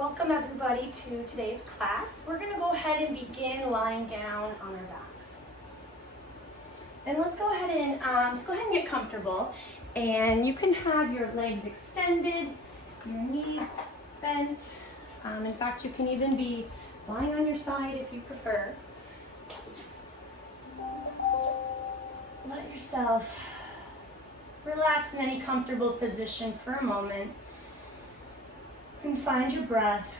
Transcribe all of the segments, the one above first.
Welcome everybody to today's class. We're going to go ahead and begin lying down on our backs. And let's go ahead and get comfortable. And you can have your legs extended, your knees bent. In fact, you can even be lying on your side if you prefer. So just let yourself relax in any comfortable position for a moment. And find your breath.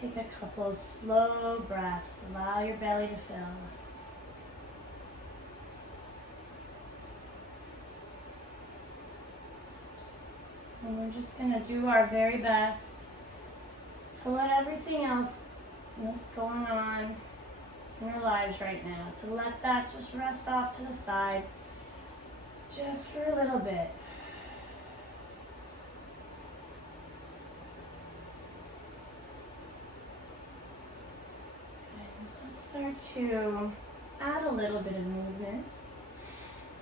Take a couple slow breaths. Allow your belly to fill. And we're just going to do our very best to let everything else that's going on in our lives right now, to let that just rest off to the side. Just for a little bit. Okay, so let's start to add a little bit of movement.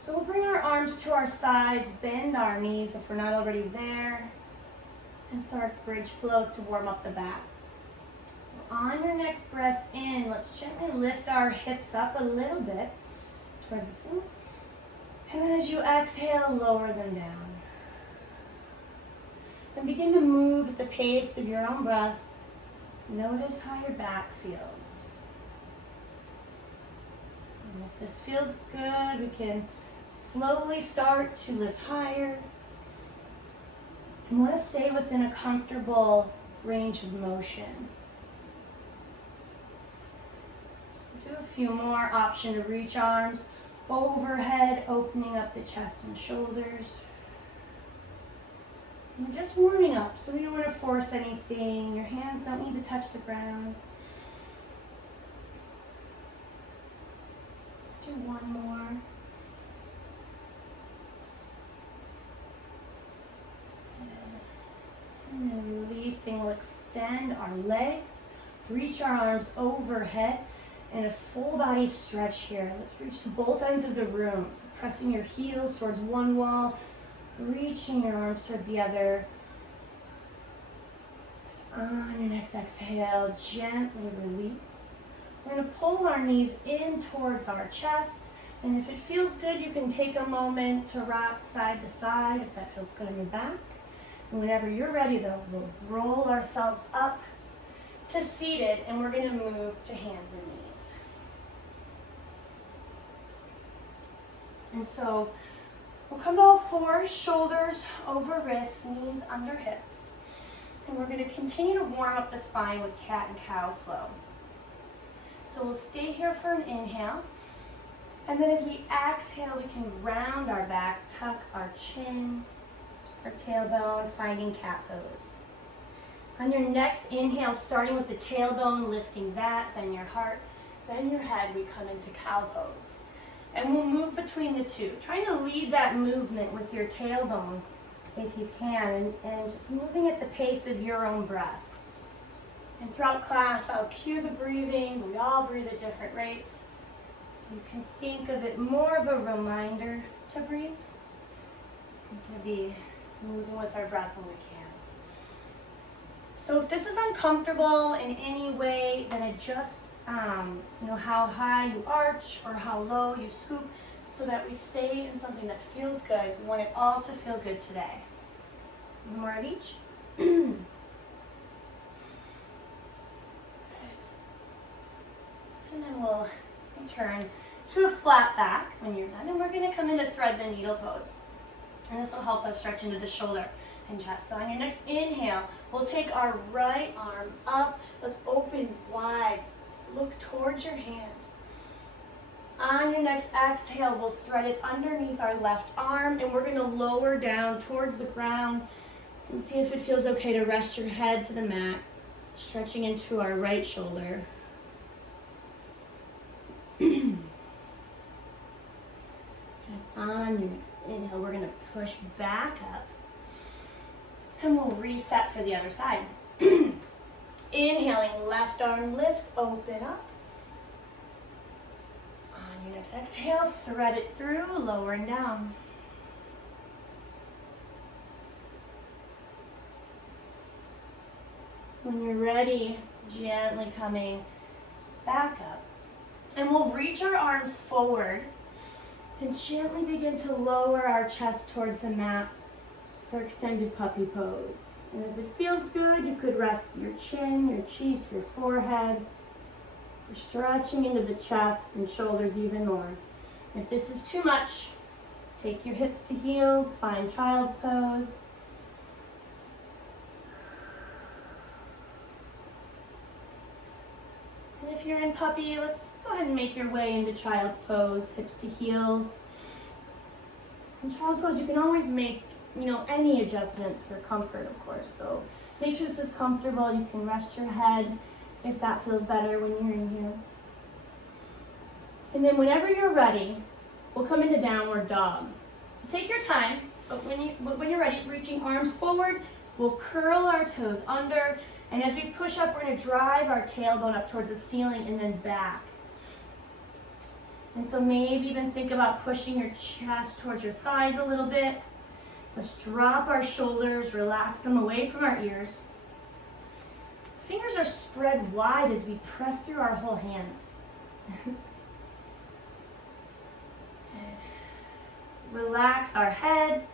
So we'll bring our arms to our sides, bend our knees if we're not already there, and start bridge flow to warm up the back. On your next breath in, let's gently lift our hips up a little bit towards the ceiling. And then as you exhale, lower them down. And begin to move at the pace of your own breath. Notice how your back feels. And if this feels good, we can slowly start to lift higher. And want to stay within a comfortable range of motion. Do a few more. Option to reach arms overhead, opening up the chest and shoulders. And just warming up, so we don't want to force anything. Your hands don't need to touch the ground. Let's do one more. And then releasing, we'll extend our legs, reach our arms overhead. And a full body stretch here. Let's reach to both ends of the room. So pressing your heels towards one wall, reaching your arms towards the other. On your next exhale, gently release. We're going to pull our knees in towards our chest. And if it feels good, you can take a moment to rock side to side if that feels good on your back. And whenever you're ready though, we'll roll ourselves up to seated, and we're going to move to hands and knees. And so we'll come to all fours, shoulders over wrists, knees under hips. And we're going to continue to warm up the spine with cat and cow flow. So we'll stay here for an inhale. And then as we exhale, we can round our back, tuck our chin, our tailbone, finding cat pose. On your next inhale, starting with the tailbone, lifting that, then your heart, then your head, we come into cow pose. And we'll move between the two, trying to lead that movement with your tailbone if you can, and just moving at the pace of your own breath. And throughout class, I'll cue the breathing. We all breathe at different rates. So you can think of it more of a reminder to breathe and to be moving with our breath when we can. So if this is uncomfortable in any way, then adjust how high you arch or how low you scoop so that we stay in something that feels good. We want it all to feel good today. One more of each. And then we'll return to a flat back when you're done. And we're going to come into thread the needle pose. And this will help us stretch into the shoulder and chest. So on your next inhale, we'll take our right arm up. Let's open wide. Look towards your hand. On your next exhale, we'll thread it underneath our left arm, and we're going to lower down towards the ground and see if it feels okay to rest your head to the mat, stretching into our right shoulder. And on your next inhale, we're going to push back up. And we'll reset for the other side. Inhaling, left arm lifts, open up. On your next exhale, thread it through, lower and down. When you're ready, gently coming back up. And we'll reach our arms forward and gently begin to lower our chest towards the mat for extended puppy pose. And if it feels good, you could rest your chin, your cheek, your forehead. You're stretching into the chest and shoulders even more. If this is too much, take your hips to heels, find child's pose. And if you're in puppy, let's go ahead and make your way into child's pose, hips to heels. In child's pose, you can always make, any adjustments for comfort, of course. So make sure this is comfortable. You can rest your head if that feels better when you're in here. And then whenever you're ready, we'll come into downward dog. So take your time, but when you're ready, reaching arms forward, we'll curl our toes under. And as we push up, we're going to drive our tailbone up towards the ceiling and then back. And so maybe even think about pushing your chest towards your thighs a little bit. Let's drop our shoulders, relax them away from our ears. Fingers are spread wide as we press through our whole hand. Relax our head.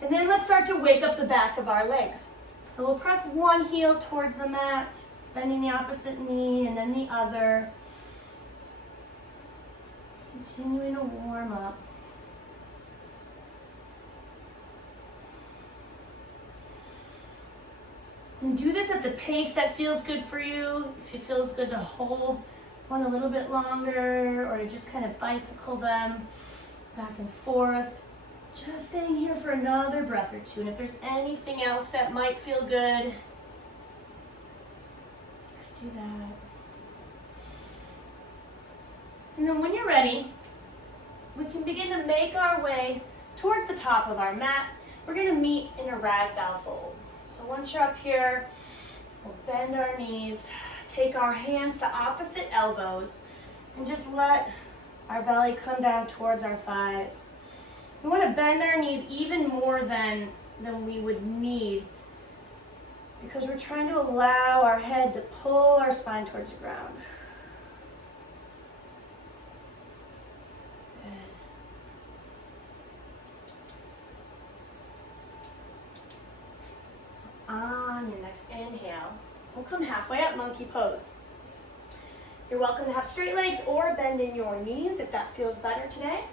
And then let's start to wake up the back of our legs. So we'll press one heel towards the mat, bending the opposite knee and then the other. Continuing to warm up. And do this at the pace that feels good for you. If it feels good to hold one a little bit longer or to just kind of bicycle them back and forth. Just staying here for another breath or two. And if there's anything else that might feel good, you could do that. And then when you're ready, we can begin to make our way towards the top of our mat. We're going to meet in a ragdoll fold. So once you're up here, we'll bend our knees, take our hands to opposite elbows, and just let our belly come down towards our thighs. We want to bend our knees even more than we would need because we're trying to allow our head to pull our spine towards the ground. On your next inhale, we'll come halfway up, monkey pose. You're welcome to have straight legs or bend in your knees if that feels better today.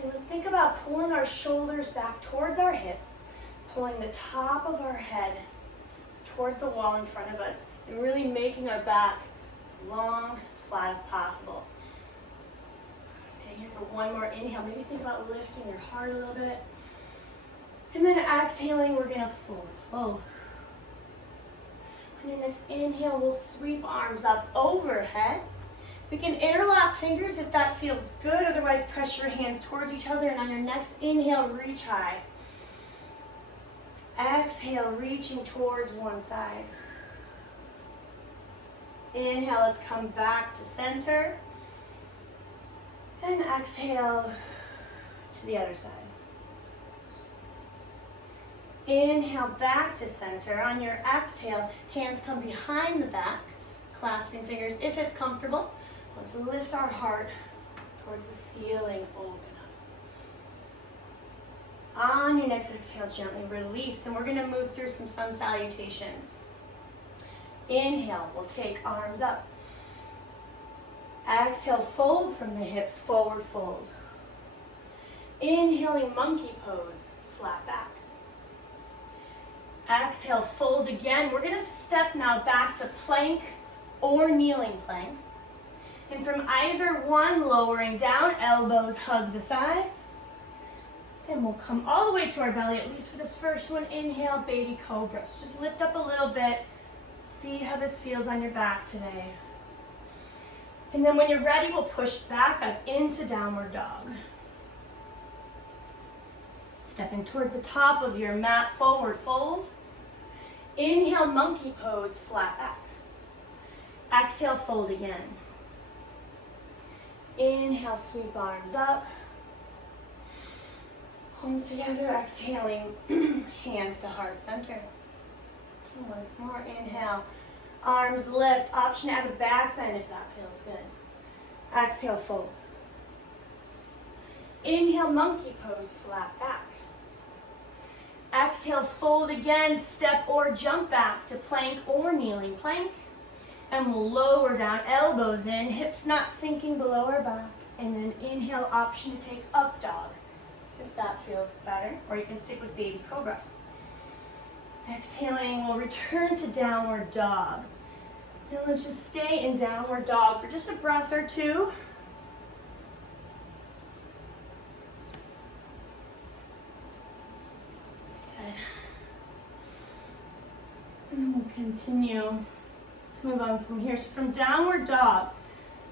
And let's think about pulling our shoulders back towards our hips, pulling the top of our head towards the wall in front of us, and really making our back as long, as flat as possible. Stay here for one more inhale. Maybe think about lifting your heart a little bit. And then exhaling, we're going to fold. On your next inhale, we'll sweep arms up overhead. We can interlock fingers if that feels good. Otherwise, press your hands towards each other. And on your next inhale, reach high. Exhale, reaching towards one side. Inhale, let's come back to center. And exhale to the other side. Inhale, back to center. On your exhale, hands come behind the back, clasping fingers if it's comfortable. Let's lift our heart towards the ceiling, open up. On your next exhale, gently release, and we're going to move through some sun salutations. Inhale, we'll take arms up. Exhale, fold from the hips, forward fold. Inhaling, monkey pose, flat back. Exhale, fold again. We're going to step now back to plank or kneeling plank. And from either one, lowering down, elbows hug the sides. And we'll come all the way to our belly, at least for this first one. Inhale, baby cobra. So just lift up a little bit. See how this feels on your back today. And then when you're ready, we'll push back up into downward dog. Stepping towards the top of your mat, forward fold. Inhale, monkey pose, flat back. Exhale, fold again. Inhale, sweep arms up. Palms together, exhaling, hands to heart center. And once more, inhale. Arms lift. Option to add a back bend if that feels good. Exhale, fold. Inhale, monkey pose, flat back. Exhale, fold again, step or jump back to plank or kneeling plank. And we'll lower down, elbows in, hips not sinking below our back. And then inhale, option to take up dog, if that feels better. Or you can stick with baby cobra. Exhaling, we'll return to downward dog. And let's just stay in downward dog for just a breath or two. Good. And then we'll continue to move on from here. So from downward dog,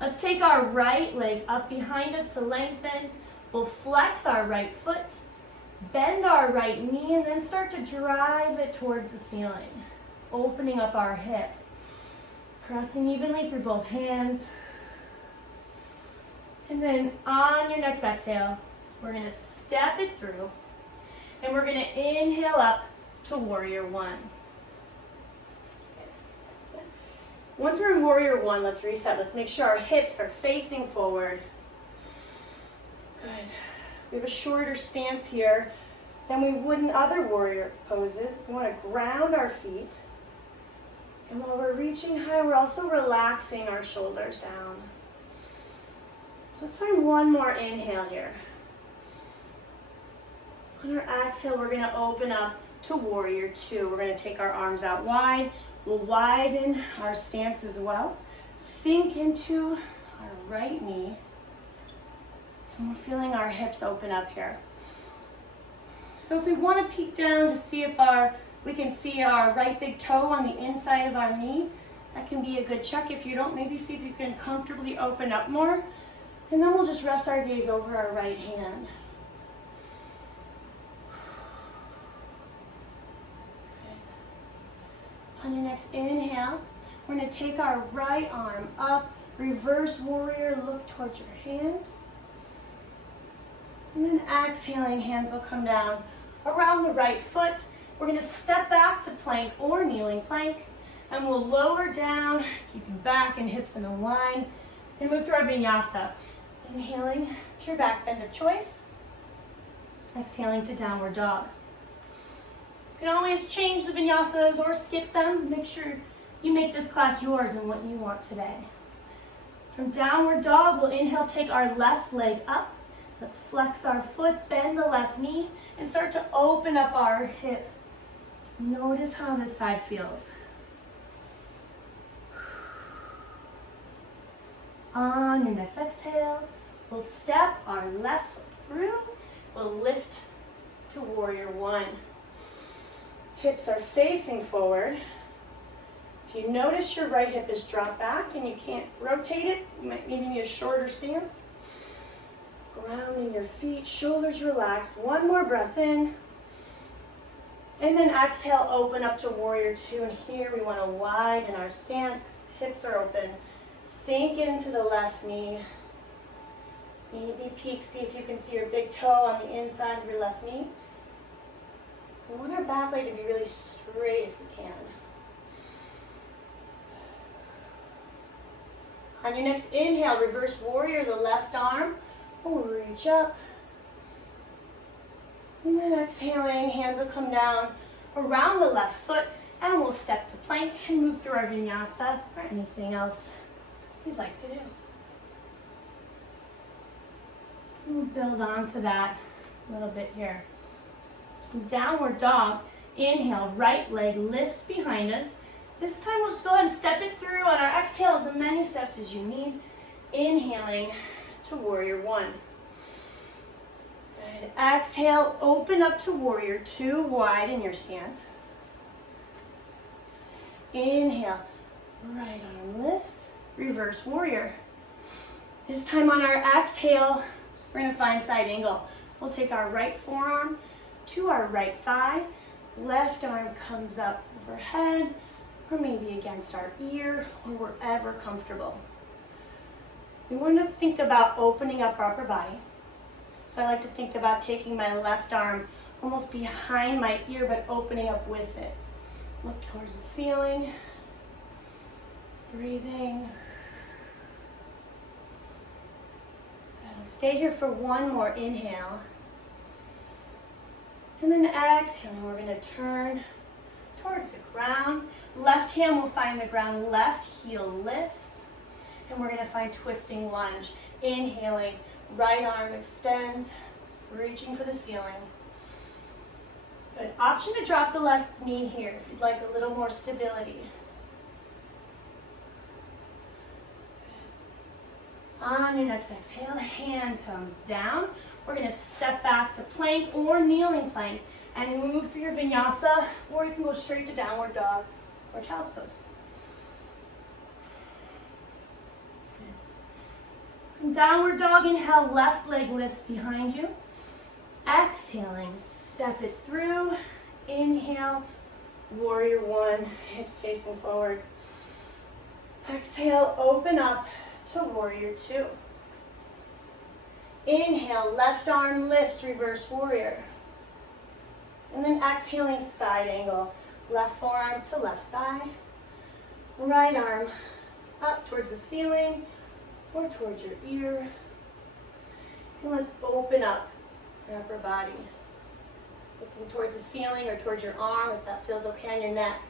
let's take our right leg up behind us to lengthen. We'll flex our right foot, bend our right knee, and then start to drive it towards the ceiling, opening up our hip, pressing evenly through both hands. And then on your next exhale, we're gonna step it through, and we're gonna inhale up to warrior one. Once we're in warrior one, let's reset. Let's make sure our hips are facing forward. Good. We have a shorter stance here than we would in other warrior poses. We want to ground our feet. And while we're reaching high, we're also relaxing our shoulders down. So let's find one more inhale here. On our exhale, we're going to open up to warrior two. We're going to take our arms out wide. We'll widen our stance as well. Sink into our right knee. And we're feeling our hips open up here. So if we want to peek down to see if we can see our right big toe on the inside of our knee, that can be a good check. If you don't, maybe see if you can comfortably open up more. And then we'll just rest our gaze over our right hand. On your next inhale, we're going to take our right arm up, reverse warrior, look towards your hand. And then exhaling, hands will come down around the right foot. We're going to step back to plank or kneeling plank, and we'll lower down, keeping back and hips in a line, and move through our vinyasa. Inhaling to your back bend of choice. Exhaling to downward dog. You can always change the vinyasas or skip them. Make sure you make this class yours and what you want today. From downward dog, we'll inhale, take our left leg up. Let's flex our foot, bend the left knee, and start to open up our hip. Notice how this side feels. On your next exhale, we'll step our left foot through. We'll lift to warrior one. Hips are facing forward. If you notice your right hip is dropped back and you can't rotate it, you might maybe need a shorter stance. Grounding your feet, shoulders relaxed. One more breath in. And then exhale, open up to warrior two. And here we want to widen our stance because the hips are open. Sink into the left knee. Maybe peek, see if you can see your big toe on the inside of your left knee. We want our back leg to be really straight if we can. On your next inhale, reverse warrior, the left arm. We'll reach up. And then exhaling, hands will come down around the left foot, and we'll step to plank and move through our vinyasa or anything else you'd like to do. We'll build on to that a little bit here. So from downward dog, inhale, right leg lifts behind us. This time we'll just go ahead and step it through on our exhale as many steps as you need. Inhaling to warrior one. Good. Exhale, open up to warrior two, widen your stance. Inhale, right arm lifts, reverse warrior. This time on our exhale, we're going to find side angle. We'll take our right forearm to our right thigh. Left arm comes up overhead, or maybe against our ear, or wherever comfortable. We want to think about opening up our upper body. So I like to think about taking my left arm almost behind my ear, but opening up with it. Look towards the ceiling. Breathing. Let's stay here for one more inhale. And then exhaling, we're going to turn towards the ground. Left hand will find the ground, left heel lifts. And we're going to find twisting lunge. Inhaling, right arm extends, reaching for the ceiling. Good. Option to drop the left knee here if you'd like a little more stability. On your next exhale, hand comes down. We're going to step back to plank or kneeling plank and move through your vinyasa, or you can go straight to downward dog or child's pose. From downward dog, inhale, left leg lifts behind you. Exhaling, step it through. Inhale, warrior one, hips facing forward. Exhale, open up to warrior two. Inhale, left arm lifts, reverse warrior. And then exhaling, side angle. Left forearm to left thigh. Right arm up towards the ceiling or towards your ear. And let's open up your upper body. Looking towards the ceiling or towards your arm if that feels okay on your neck.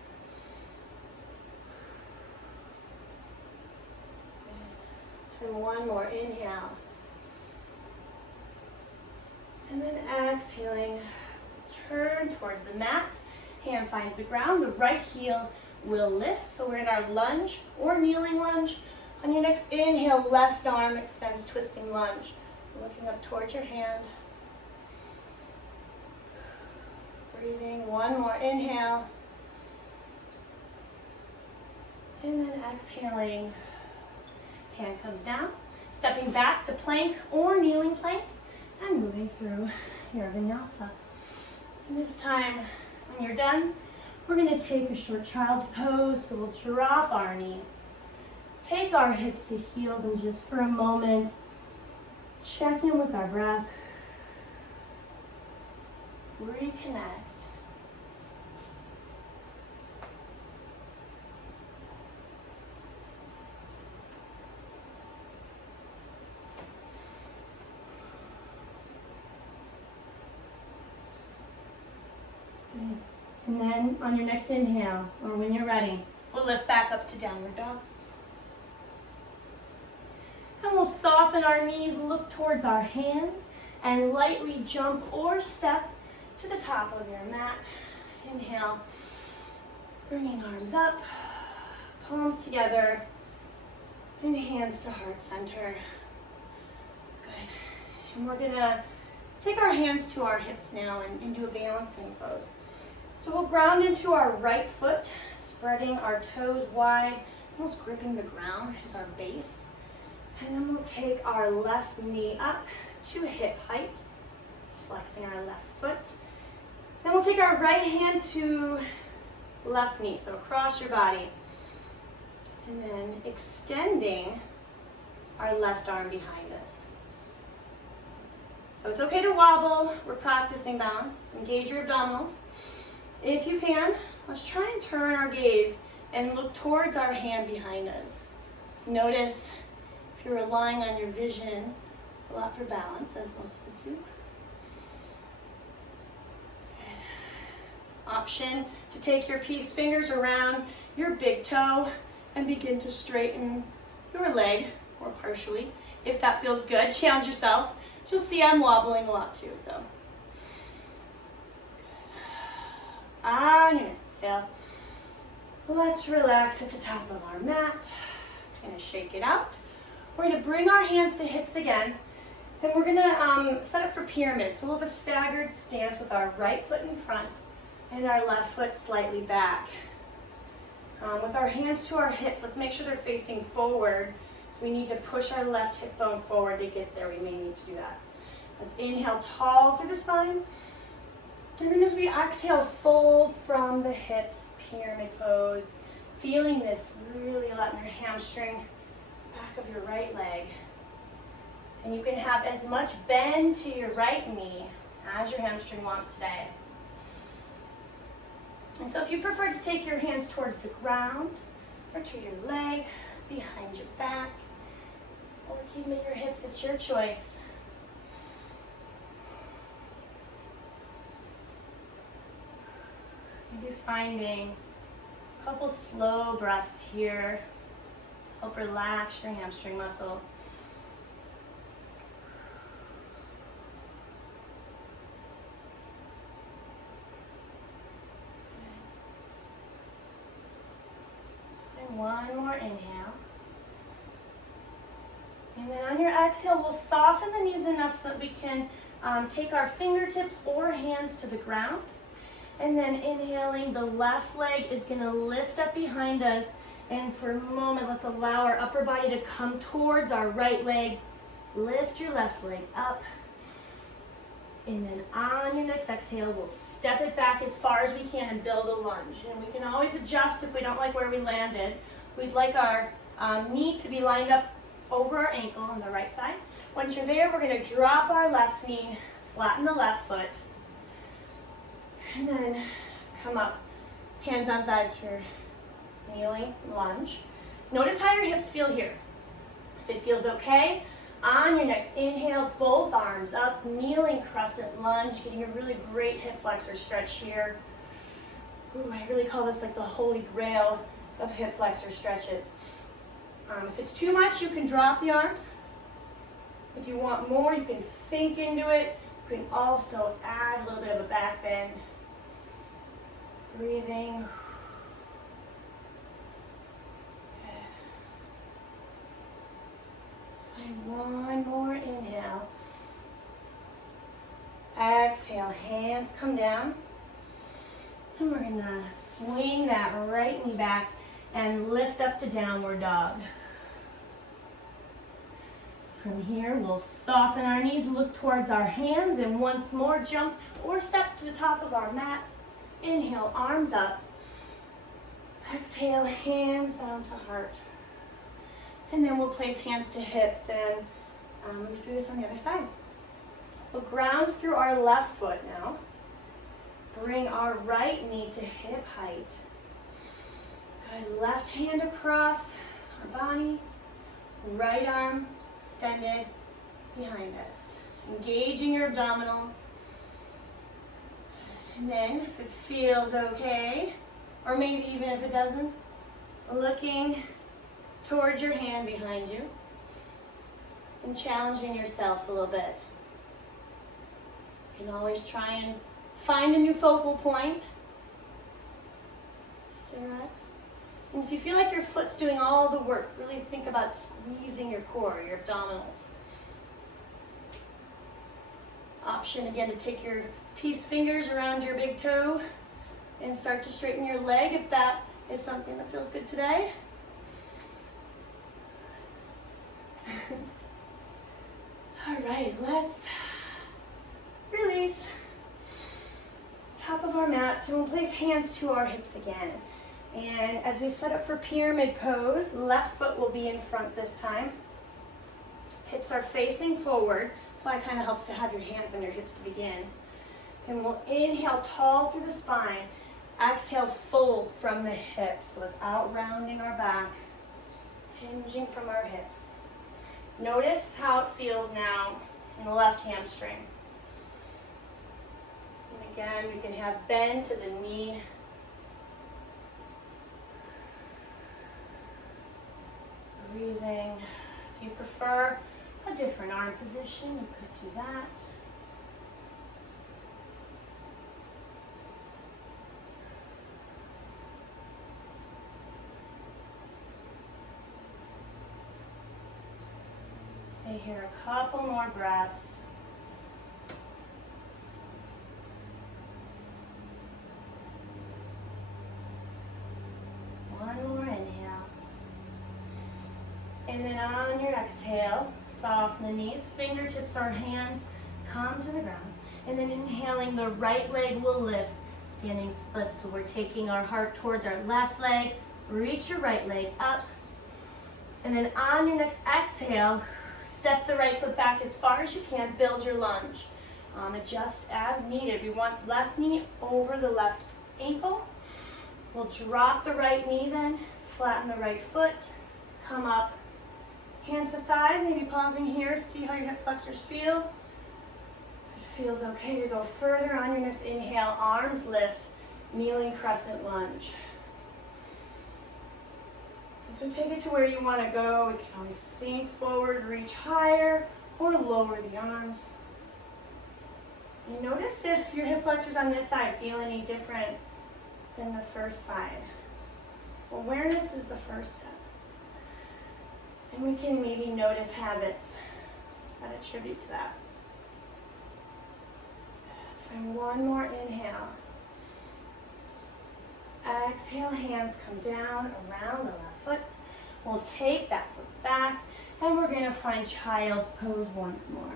Let's do one more inhale. And then exhaling, turn towards the mat. Hand finds the ground. The right heel will lift. So we're in our lunge or kneeling lunge. On your next inhale, left arm extends, twisting lunge. Looking up towards your hand. Breathing, one more inhale. And then exhaling, hand comes down. Stepping back to plank or kneeling plank and moving through your vinyasa. And this time, when you're done, we're going to take a short child's pose. So we'll drop our knees. Take our hips to heels and just for a moment, check in with our breath. Reconnect. And then on your next inhale, or when you're ready, we'll lift back up to downward dog. And we'll soften our knees, look towards our hands, and lightly jump or step to the top of your mat. Inhale, bringing arms up, palms together, and hands to heart center. Good. And we're gonna take our hands to our hips now and do a balancing pose. So we'll ground into our right foot, spreading our toes wide, almost gripping the ground as our base. And then we'll take our left knee up to hip height, flexing our left foot. Then we'll take our right hand to left knee, so across your body. And then extending our left arm behind us. So it's okay to wobble. We're practicing balance. Engage your abdominals. If you can, let's try and turn our gaze and look towards our hand behind us. Notice if you're relying on your vision a lot for balance, as most of us do. Good. Option to take your peace fingers around your big toe and begin to straighten your leg, or partially. If that feels good, challenge yourself. You'll see I'm wobbling a lot too, so. Good. On your next exhale, let's relax at the top of our mat. Kind of shake it out. We're gonna bring our hands to hips again, and we're gonna set up for pyramid. So we'll have a staggered stance with our right foot in front and our left foot slightly back. With our hands to our hips, let's make sure they're facing forward. If we need to push our left hip bone forward to get there, we may need to do that. Let's inhale tall through the spine. And then as we exhale, fold from the hips, pyramid pose. Feeling this really a lot in your hamstring, back of your right leg. And you can have as much bend to your right knee as your hamstring wants today. And so if you prefer to take your hands towards the ground or to your leg, behind your back, or keep your hips, it's your choice. Maybe finding a couple slow breaths here to help relax your hamstring muscle. One more inhale. And then on your exhale, we'll soften the knees enough so that we can take our fingertips or hands to the ground. And then inhaling, the left leg is going to lift up behind us. And for a moment, let's allow our upper body to come towards our right leg. Lift your left leg up. And then on your next exhale, we'll step it back as far as we can and build a lunge. And we can always adjust if we don't like where we landed. We'd like our knee to be lined up over our ankle on the right side. Once you're there, we're going to drop our left knee, flatten the left foot, and then come up, hands on thighs for kneeling lunge. Notice how your hips feel here. If it feels okay, on your next inhale, both arms up, kneeling crescent lunge, getting a really great hip flexor stretch here. Ooh, I really call this like the holy grail of hip flexor stretches. If it's too much, you can drop the arms. If you want more, you can sink into it. You can also add a little bit of a back bend. Breathing. One more inhale. Exhale, hands come down. And we're gonna swing that right knee back and lift up to downward dog. From here, we'll soften our knees, look towards our hands, and once more jump or step to the top of our mat. Inhale, arms up. Exhale, hands down to heart. And then we'll place hands to hips and move through this on the other side. We'll ground through our left foot now. Bring our right knee to hip height. Good, left hand across our body. Right arm extended behind us. Engaging your abdominals. And then if it feels okay, or maybe even if it doesn't, looking towards your hand behind you and challenging yourself a little bit. You can always try and find a new focal point. Just like that. And if you feel like your foot's doing all the work, really think about squeezing your core, your abdominals. Option again to take your peace fingers around your big toe and start to straighten your leg if that is something that feels good today. All right, let's release. Top of our mat, so we'll place hands to our hips again. And as we set up for pyramid pose, left foot will be in front this time. Hips are facing forward. That's why it kind of helps to have your hands on your hips to begin. And we'll inhale tall through the spine. Exhale, fold from the hips without rounding our back, hinging from our hips. Notice how it feels now in the left hamstring. And again, we can have bend to the knee. Breathing. If you prefer a different arm position, you could do that. Stay here a couple more breaths. One more inhale. And then on your exhale, soften the knees, fingertips or hands come to the ground. And then inhaling, the right leg will lift, standing split. So we're taking our heart towards our left leg, reach your right leg up. And then on your next exhale, step the right foot back as far as you can, build your lunge. Adjust as needed. We want left knee over the left ankle. We'll drop the right knee then, flatten the right foot, come up, hands to thighs, maybe pausing here, see how your hip flexors feel. If it feels okay to go further on your next inhale, arms lift, kneeling crescent lunge. So take it to where you want to go. We can always sink forward, reach higher, or lower the arms. And notice if your hip flexors on this side feel any different than the first side. Awareness is the first step. And we can maybe notice habits that attribute to that. Let's find one more inhale. Exhale, hands come down around the left foot. We'll take that foot back, and we're gonna find child's pose once more.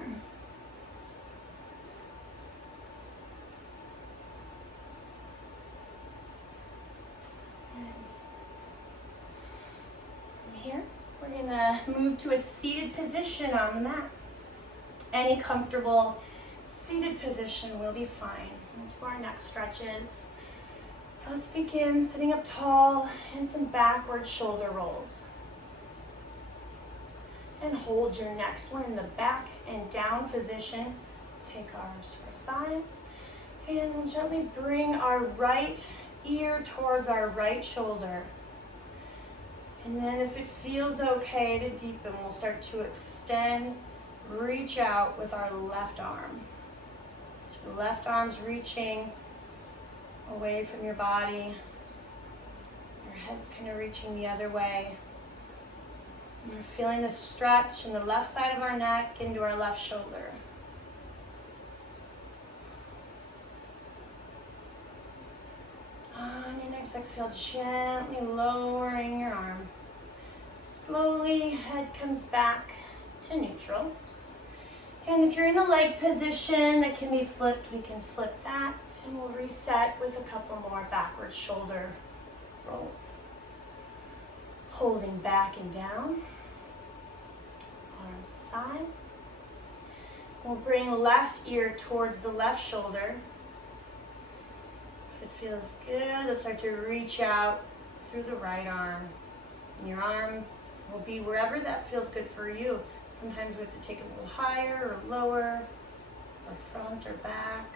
Here, we're gonna move to a seated position on the mat. Any comfortable seated position will be fine. Into our neck stretches. So let's begin sitting up tall and some backward shoulder rolls. And hold your next one in the back and down position. Take arms to our sides. And we'll gently bring our right ear towards our right shoulder. And then if it feels okay to deepen, we'll start to extend, reach out with our left arm. So left arm's reaching away from your body. Your head's kind of reaching the other way. And we're feeling the stretch in the left side of our neck into our left shoulder. On your next exhale, gently lowering your arm. Slowly, head comes back to neutral. And if you're in a leg position that can be flipped, we can flip that. And we'll reset with a couple more backward shoulder rolls. Holding back and down. Arms sides. We'll bring left ear towards the left shoulder. If it feels good, let's start to reach out through the right arm. And your arm will be wherever that feels good for you. Sometimes we have to take it a little higher or lower, or front or back.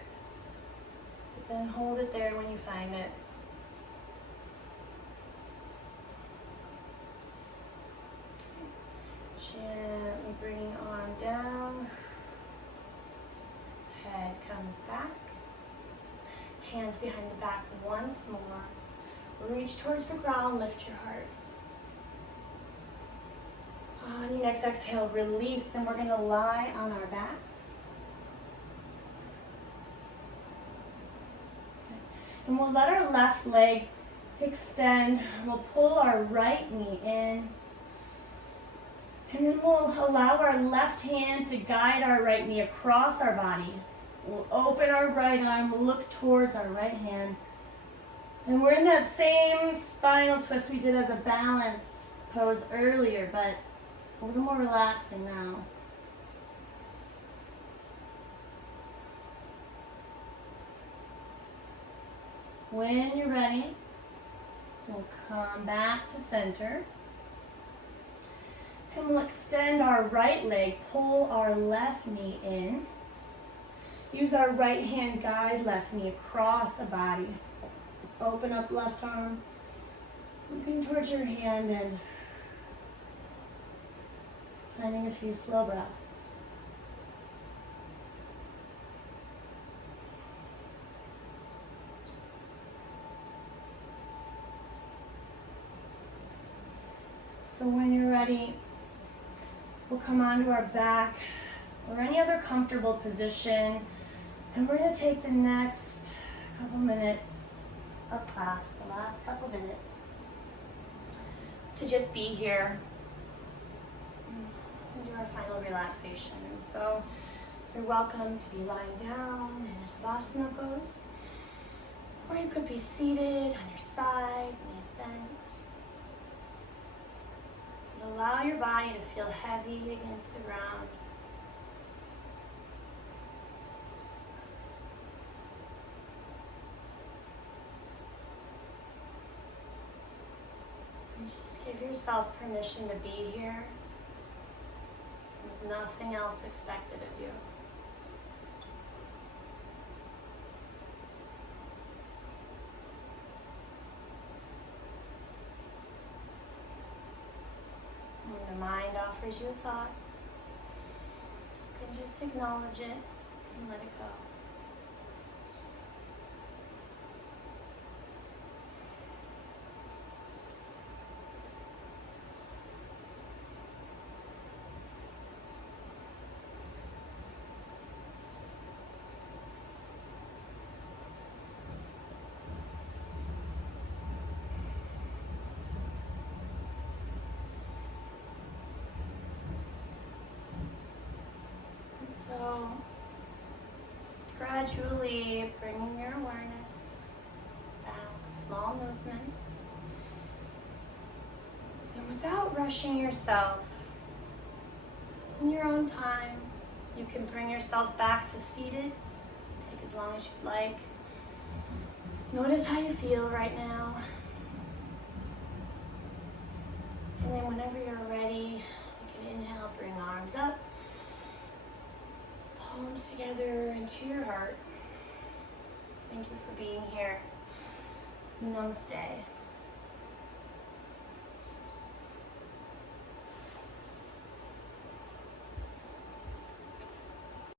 But then hold it there when you find it. Gently bringing arm down. Head comes back. Hands behind the back once more. Reach towards the ground, lift your heart. On your next exhale, release, and we're gonna lie on our backs. And we'll let our left leg extend. We'll pull our right knee in. And then we'll allow our left hand to guide our right knee across our body. We'll open our right arm, look towards our right hand. And we're in that same spinal twist we did as a balance pose earlier, but a little more relaxing now. When you're ready, we'll come back to center. And we'll extend our right leg, pull our left knee in. Use our right hand, guide left knee across the body. Open up left arm, looking towards your hand and finding a few slow breaths. So when you're ready, we'll come onto our back or any other comfortable position, and we're going to take the next couple minutes of class, the last couple minutes, to just be here and do our final relaxation. And so you're welcome to be lying down in a Savasana pose, or you could be seated on your side, knees bent. And allow your body to feel heavy against the ground. And just give yourself permission to be here with nothing else expected of you. When the mind offers you a thought, you can just acknowledge it and let it go. So, gradually bringing your awareness back, small movements, and without rushing yourself, in your own time, you can bring yourself back to seated. Take as long as you'd like. Notice how you feel right now. And then whenever you're ready, you can inhale, bring arms up. Palms together into your heart. Thank you for being here. Namaste.